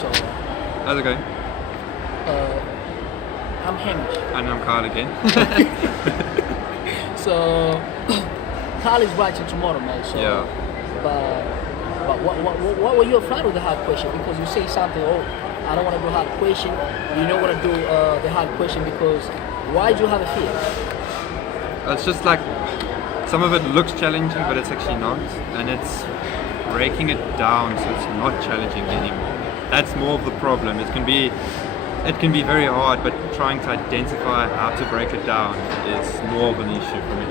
So, How's it going? I'm Hamish. And I'm Kyle again. So, Kyle is writing tomorrow, man. So, Yeah. But what were you afraid of the hard question? Because you say something, oh, I don't want to do hard question. You don't want to do the hard question because why do you have a fear? It's just like some of it looks challenging, but it's actually not, and it's breaking it down so it's not challenging anymore. That's more of the problem. It can be very hard, but trying to identify how to break it down is more of an issue for me.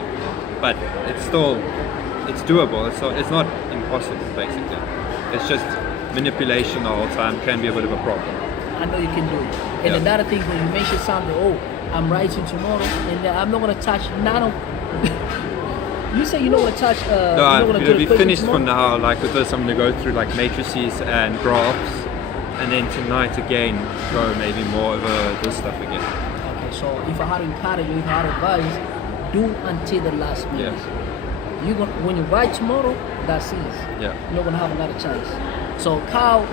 But it's doable. It's not impossible, basically. It's just manipulation the whole time can be a bit of a problem. I know you can do it. And another thing, when you mention something, oh, I'm writing tomorrow, and I'm not going to touch none of. You say you don't want to touch. No, it'll be finished for now. Like with this, I'm going to go through like matrices and graphs, and then tonight again go maybe more over this stuff again. Okay, so if I had to encourage you, if I had advice, do until the last minute. Yeah. When you write tomorrow, that's it. Yeah. You're not gonna have another chance. So Kyle,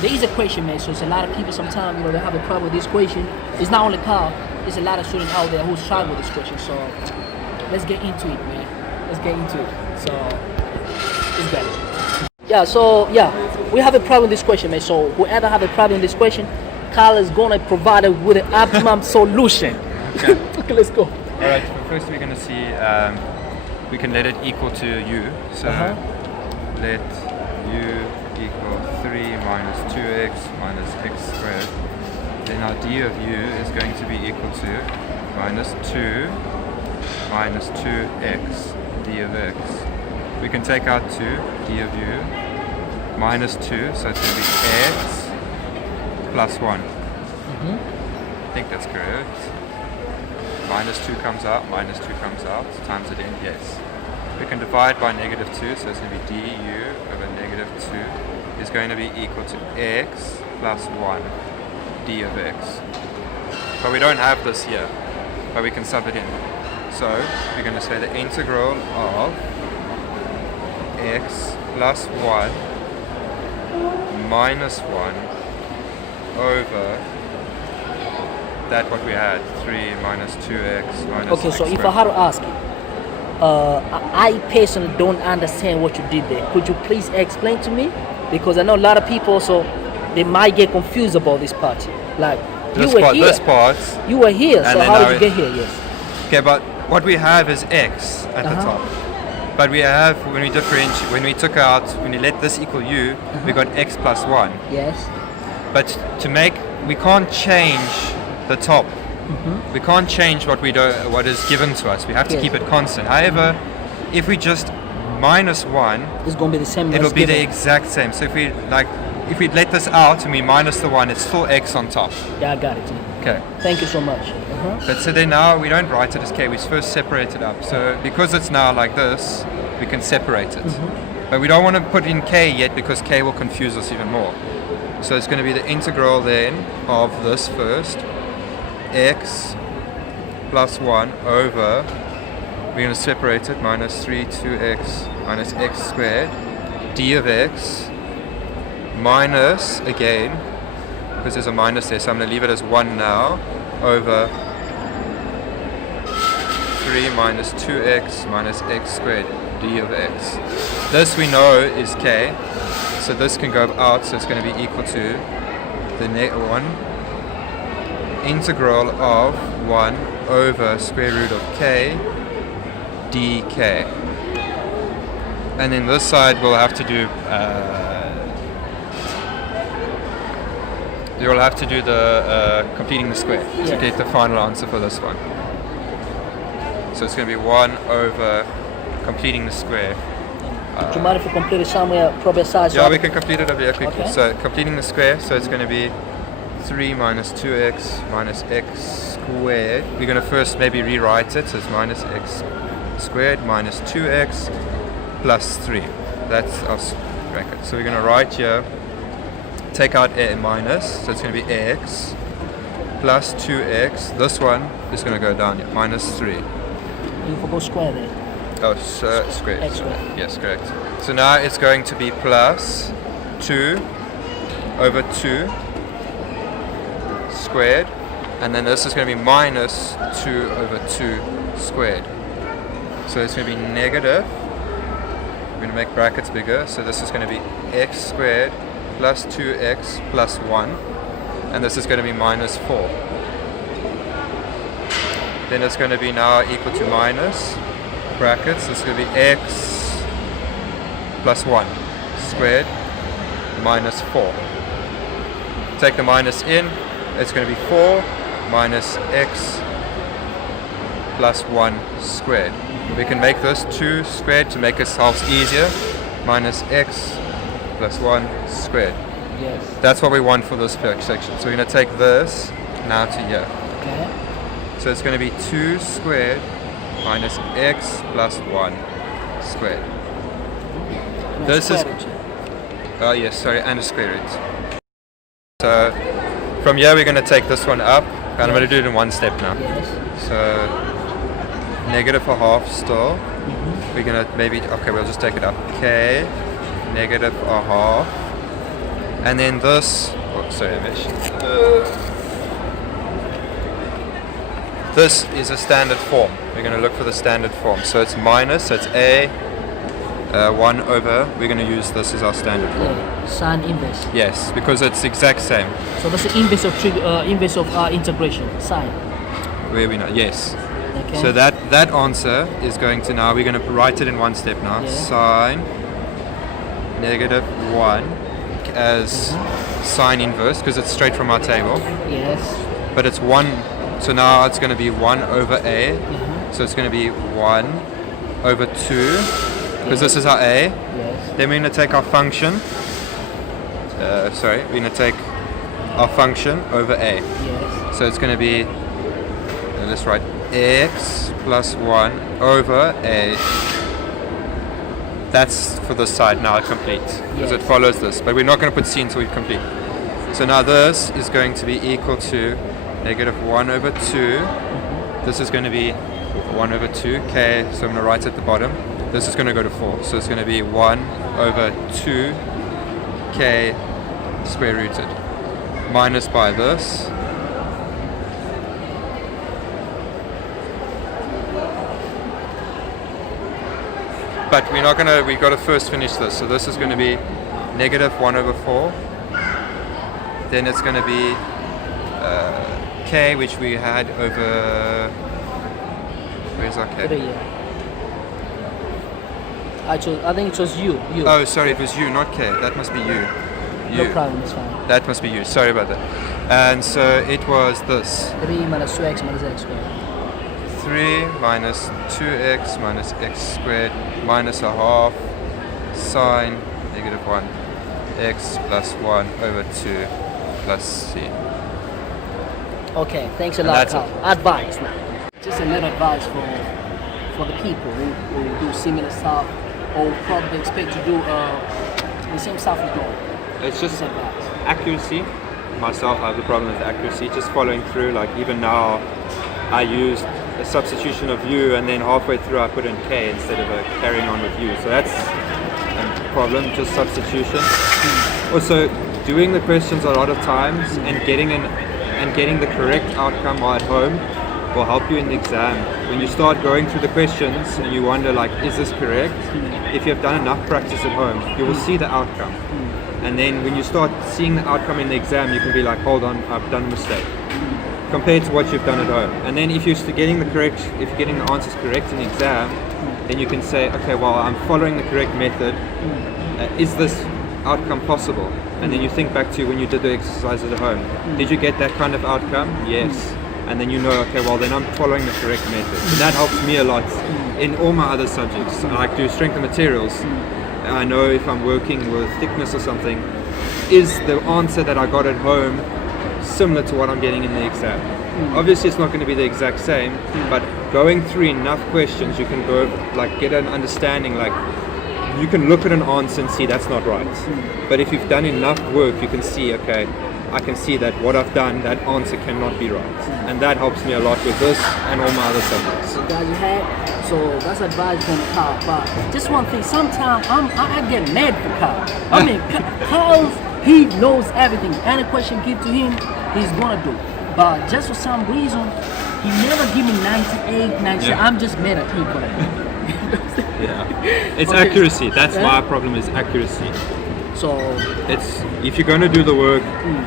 there is a question, man. So it's a lot of people sometimes, they have a problem with this question. It's not only Kyle. There's a lot of students out there who struggle with this question. So let's get into it, man. Let's get into it. So it's better. Yeah. So we have a problem with this question, man. So whoever have a problem with this question, Kyle is gonna provide it with an optimum solution. Okay. Okay, let's go. All right. First, we're going to see. We can let it equal to u. So let u equal 3 minus 2x minus x squared. Then our d of u is going to be equal to minus 2 minus 2x d of x. We can take out 2, d of u, minus 2, so it's going to be x plus 1. I think that's correct. Minus 2 comes out, minus 2 comes out, times it in, yes. We can divide by negative 2, so it's going to be du over negative 2 is going to be equal to x plus 1 d of x. But we don't have this here, but we can sub it in. So we're going to say the integral of x plus 1 minus 1 over that what we had, 3 minus 2x minus okay, x so if squared. I had to ask you, I personally don't understand what you did there. Could you please explain to me? Because I know a lot of people, so they might get confused about this part. Like, you were here. This part. You were here, so how did you get here? Yes. Okay, but what we have is x at the top. But we have, when we differentiate, when we let this equal u, we got x plus 1. Yes. But we can't change the top. We can't change what is given to us. We have to keep it constant. However, if we just minus 1, it's going to be the same. It'll be the exact same. So if we let this out and we minus the 1, it's still x on top. Yeah, I got it. Okay. Thank you so much. But so then now we don't write it as k. We first separate it up. So because it's now like this, we can separate it. But we don't want to put in k yet because k will confuse us even more. So it's going to be the integral then of this first. X plus 1 over, we're going to separate it, minus 3 2x minus x squared d of x minus, again, because there's a minus there, so I'm going to leave it as 1 now, over 3 minus 2x minus x squared d of x. This we know is k, so this can go out, so it's going to be equal to the net 1 integral of 1 over square root of k dk. And then this side we'll have to do you'll have to do the completing the square to get the final answer for this one. So it's going to be 1 over completing the square. Do you mind if we complete it somewhere proper size? Yeah, we can complete it over here quickly. Okay. So completing the square, so it's going to be 3 minus 2x minus x squared. We're going to first maybe rewrite it, so it's minus x squared minus 2x plus 3. That's our bracket. So we're going to write here, take out a minus, so it's going to be x plus 2x. This one is going to go down here, minus 3. You forgot square there. Oh, squared. X squared. Yes, correct. So now it's going to be plus 2 over 2 squared, and then this is going to be minus 2 over 2 squared. So it's going to be negative, we're going to make brackets bigger, so this is going to be x squared plus 2x plus 1, and this is going to be minus 4. Then it's going to be now equal to minus brackets, this is going to be x plus 1 squared minus 4. Take the minus in, it's going to be 4 minus x plus 1 squared. We can make this 2 squared to make ourselves easier, minus x plus 1 squared. Yes. That's what we want for this section. So we're going to take this now to here. Okay. So it's going to be 2 squared minus x plus 1 squared. This is, oh yes, sorry, and a square root. So from here we're going to take this one up, and I'm going to do it in one step now. Yes. So negative a half still. We're going to maybe, okay, we'll just take it up. K, negative a half. And then this, oh, sorry, Amish. This is a standard form. We're going to look for the standard form. So it's minus, so it's a 1 over, we're going to use this as our standard form. Yeah. Sine inverse. Yes, because it's exact same. So that's the inverse of integration. Sine. Where we know, yes. Okay. So that answer is going to now, we're going to write it in one step now. Yeah. Sine negative 1 as sine inverse, because it's straight from our table. Yes. But it's 1, so now it's going to be 1 over a. So it's going to be 1 over 2, because this is our a. Yes. Then we're going to take our function. We're going to take our function over a. Yes. So it's going to be, let's write x plus 1 over a. That's for this side now complete, because Yes. it follows this. But we're not going to put c until we complete. So now this is going to be equal to negative 1 over 2. This is going to be 1 over 2, k, so I'm going to write at the bottom. This is going to go to 4, so it's going to be 1 over 2 k square rooted, minus by this. But we're not going to, we've got to first finish this. So this is going to be negative 1 over 4. Then it's going to be k, which we had over, where's our k? I think it was u. Oh, sorry, it was u, not k. That must be u. No problem, it's fine. That must be u. Sorry about that. And so it was this. 3 minus 2x minus x squared. 3 minus 2x minus x squared minus a half sine negative 1 x plus 1 over 2 plus c. Okay, thanks a And lot, that's Carl. Advice now. Just a little advice for the people who do similar stuff or probably expect to do the same stuff as well. It's just Just advice. accuracy. Myself, I have the problem with accuracy, just following through. Like even now, I used a substitution of u, and then halfway through I put in k instead of carrying on with u. So that's a problem, just substitution. Also, doing the questions a lot of times and getting the correct outcome while at home will help you in the exam. When you start going through the questions and you wonder like, is this correct? If you have done enough practice at home, you will see the outcome. And then when you start seeing the outcome in the exam, you can be like, hold on, I've done a mistake, compared to what you've done at home. And then if you're getting the answers correct in the exam, then you can say, okay, well, I'm following the correct method. Is this outcome possible? And then you think back to when you did the exercises at home. Did you get that kind of outcome? Yes. And then you know, okay, well, then I'm following the correct method. So that helps me a lot in all my other subjects. I like do strength of materials. I know if I'm working with thickness or something, is the answer that I got at home similar to what I'm getting in the exam? Obviously it's not going to be the exact same, but going through enough questions you can go like get an understanding, like you can look at an answer and see that's not right. But if you've done enough work you can see, okay, I can see that what I've done, that answer cannot be right. And that helps me a lot with this and all my other subjects. So guys, you had, so that's advice from Carl. But just one thing, sometimes I get mad for Carl. I mean, Carl's He knows everything. Any question give to him, he's gonna do. But just for some reason, he never give me 98, 97. Yeah. I'm just mad at him for that. Yeah, it's Okay. accuracy. That's Yeah. my problem is accuracy. So It's if you're going to do the work,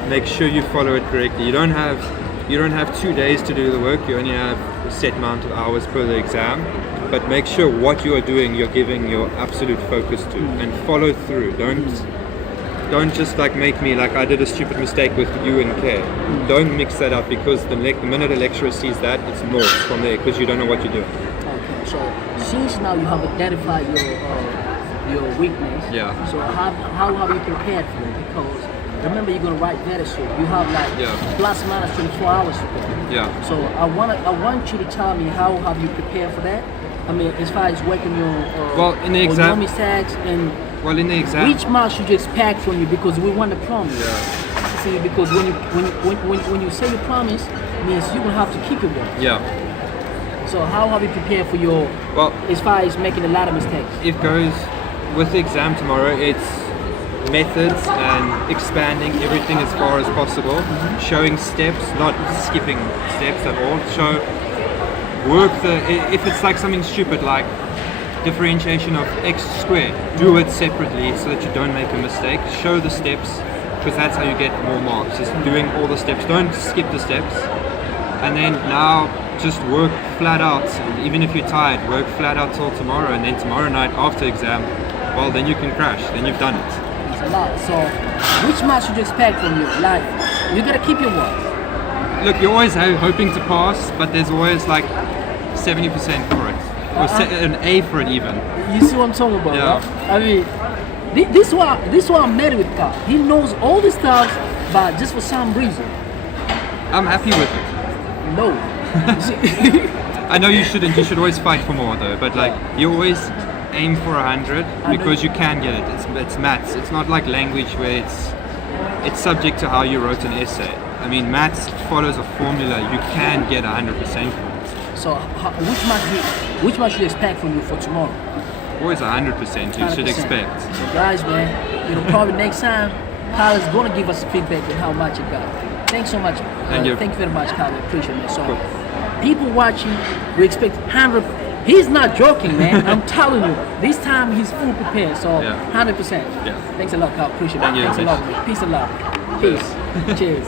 make sure you follow it correctly. You don't have 2 days to do the work. You only have a set amount of hours per the exam. But make sure what you are doing, you're giving your absolute focus to, and follow through. Don't just like make me like I did a stupid mistake with U and K. Don't mix that up because the minute a lecturer sees that, it's north from there because you don't know what you're doing. okay, so since now you have identified your weakness, Yeah. so how have you prepared for it? Because remember you're gonna write very soon. You have like Yeah. plus minus 24 hours to go. Yeah. So I want you to tell me how have you prepared for that? I mean, as far as working your Well, in the your exam- mistakes and Well, in the exam. which marks should you expect from you because we want the promise. Yeah. See, because when you say you promise, means you're gonna have to keep your word. Yeah. So how have you prepared for your Well, as far as making a lot of mistakes? it goes with the exam tomorrow. It's methods and expanding everything as far as possible, showing steps, not skipping steps at all. Show work if it's like something stupid like differentiation of x squared, do it separately so that you don't make a mistake. Show the steps because that's how you get more marks. Just doing all the steps. Don't skip the steps. And then now just work flat out. Even if you're tired, work flat out till tomorrow, and then tomorrow night after exam, well then you can crash. Then you've done it. It's a lot. So which marks should you expect from you? Like you gotta keep your word. Look, you're always hoping to pass, but there's always like 70% for it, or an A for it even. You see what I'm talking about? Yeah. Right? I mean, this why I'm married with God. He knows all this stuff, but just for some reason, I'm happy with it. no. You see- I know you shouldn't. You should always fight for more though. But like you always aim for 100 because you can get it. It's maths. It's not like language where it's subject to how you wrote an essay. I mean, maths follows a formula. You can get 100% from it. So which mark should you expect from you for tomorrow? Always 100%. You should 100%. expect. So guys, man, probably next time, Kyle is gonna give us feedback on how much you got. Thanks so much. Thank you. Thank you very much, Kyle. I appreciate it. So, Cool. people watching, we expect 100. He's not joking, man. I'm telling you. This time he's full prepared. So, Yeah. 100%. Yeah. Thanks a lot, Kyle. Appreciate it. Thank you, Thanks a Mitch. lot, man. Peace and love. Peace. Cheers.